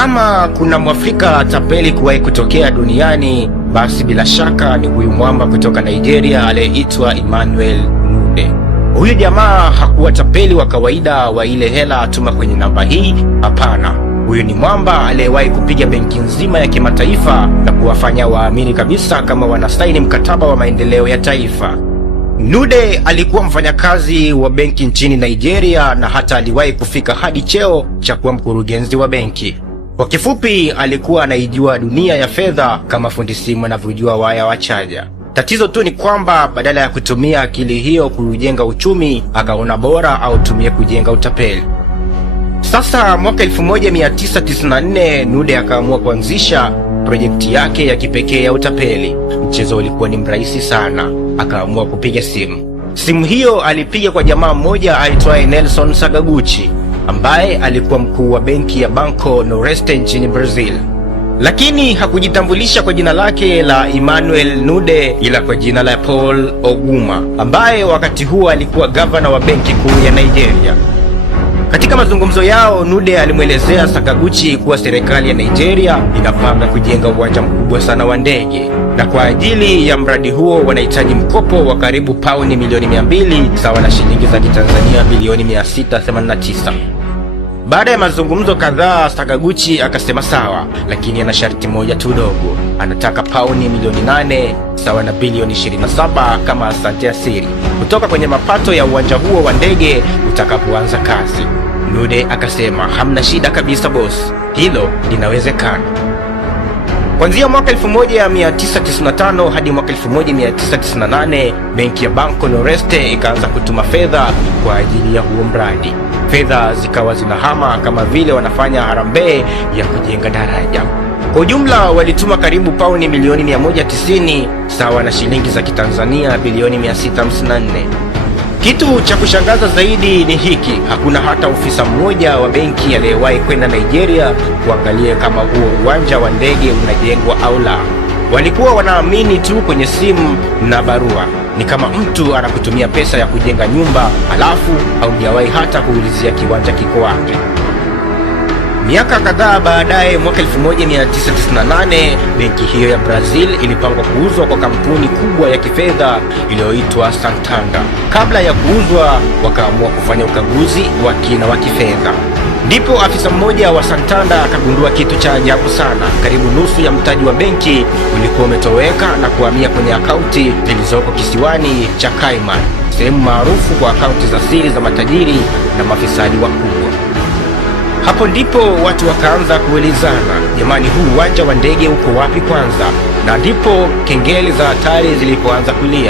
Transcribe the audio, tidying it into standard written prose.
Kama kuna Mwafrika tapeli kuwahi kutokea duniani, basi bila shaka ni huyu mwamba kutoka Nigeria aliyeitwa Emmanuel Nude. Huyu jamaa hakuwa tapeli wa kawaida wa ile hela tuma kwenye namba hii, hapana. Huyu ni mwamba aliyewahi kupiga benki nzima ya kimataifa na kuwafanya waamini kabisa kama wanasaini mkataba wa maendeleo ya taifa. Nude alikuwa mfanyakazi wa benki nchini Nigeria na hata aliwahi kufika hadi cheo cha kuwa mkurugenzi wa benki. Kwa kifupi, alikuwa anaijua dunia ya fedha kama fundi simu anavyojua waya wa chaja. Tatizo tu ni kwamba badala ya kutumia akili hiyo kujenga uchumi, akaona bora autumie kujenga utapeli. Sasa mwaka 1994 Nude akaamua kuanzisha projekti yake ya kipekee ya utapeli. Mchezo ulikuwa ni mrahisi sana. Akaamua kupiga simu. Simu hiyo alipiga kwa jamaa mmoja aitwaye Nelson Sakaguchi, ambaye alikuwa mkuu wa benki ya Banco Nordeste nchini Brazil. Lakini hakujitambulisha kwa jina lake la Emmanuel Nude, ila kwa jina la Paul Oguma, ambaye wakati huo alikuwa gavana wa benki kuu ya Nigeria. Katika mazungumzo yao, Nude alimwelezea Sakaguchi kuwa serikali ya Nigeria inapanga kujenga uwanja mkubwa sana wa ndege, na kwa ajili ya mradi huo wanahitaji mkopo wa karibu pauni milioni 200 sawa na shilingi za Kitanzania bilioni 689. Baada ya mazungumzo kadhaa, Sakaguchi akasema sawa, lakini ana sharti moja tu dogo. Anataka pauni milioni 8 sawa na bilioni 27 kama asante ya siri kutoka kwenye mapato ya uwanja huo wa ndege utakapoanza kazi. Nude akasema hamna shida kabisa boss, hilo linawezekana. Kuanzia mwaka 1995 hadi mwaka 1998 benki ya Banco Nordeste ikaanza kutuma fedha kwa ajili ya huo mradi. Fedha zikawa zinahama kama vile wanafanya harambee ya kujenga daraja. Kwa ujumla walituma karibu pauni milioni 190 sawa na shilingi za Kitanzania bilioni 654. Kitu cha kushangaza zaidi ni hiki, hakuna hata ofisa mmoja wa benki aliyewahi kwenda Nigeria kuangalia kama huo uwanja wa ndege unajengwa au la. Walikuwa wanaamini tu kwenye simu na barua. Ni kama mtu anakutumia pesa ya kujenga nyumba alafu haujawahi hata kuulizia kiwanja kiko wapi. Miaka kadhaa baadaye, mwaka 1998, benki hiyo ya Brazil ilipangwa kuuzwa kwa kampuni kubwa ya kifedha iliyoitwa Santander. Kabla ya kuuzwa, wakaamua kufanya ukaguzi wa kina wa kifedha. Ndipo afisa mmoja wa Santander akagundua kitu cha ajabu sana. Karibu nusu ya mtaji wa benki ulikuwa umetoweka na kuhamia kwenye akaunti zilizoko kisiwani cha Cayman, sehemu maarufu kwa akaunti za siri za matajiri na mafisadi wakubwa. Hapo ndipo watu wakaanza kuelezana, jamani, huu uwanja wa ndege uko wapi kwanza? Na ndipo kengele za hatari zilipoanza kulia.